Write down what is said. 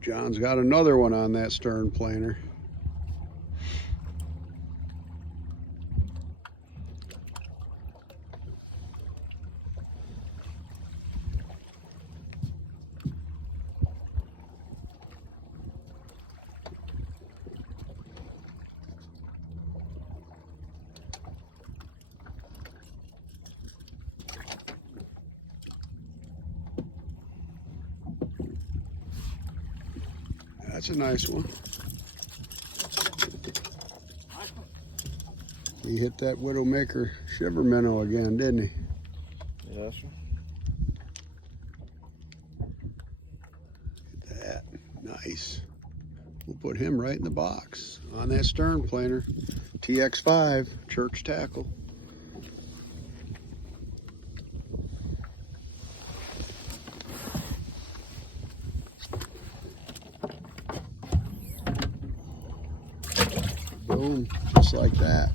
John's got another one on that stern planer. That's a nice one. He hit that Widowmaker shiver minnow again, didn't he? Yes, sir. That, nice. We'll put him right in the box on that stern planer. TX5, church tackle. Boom, just like that.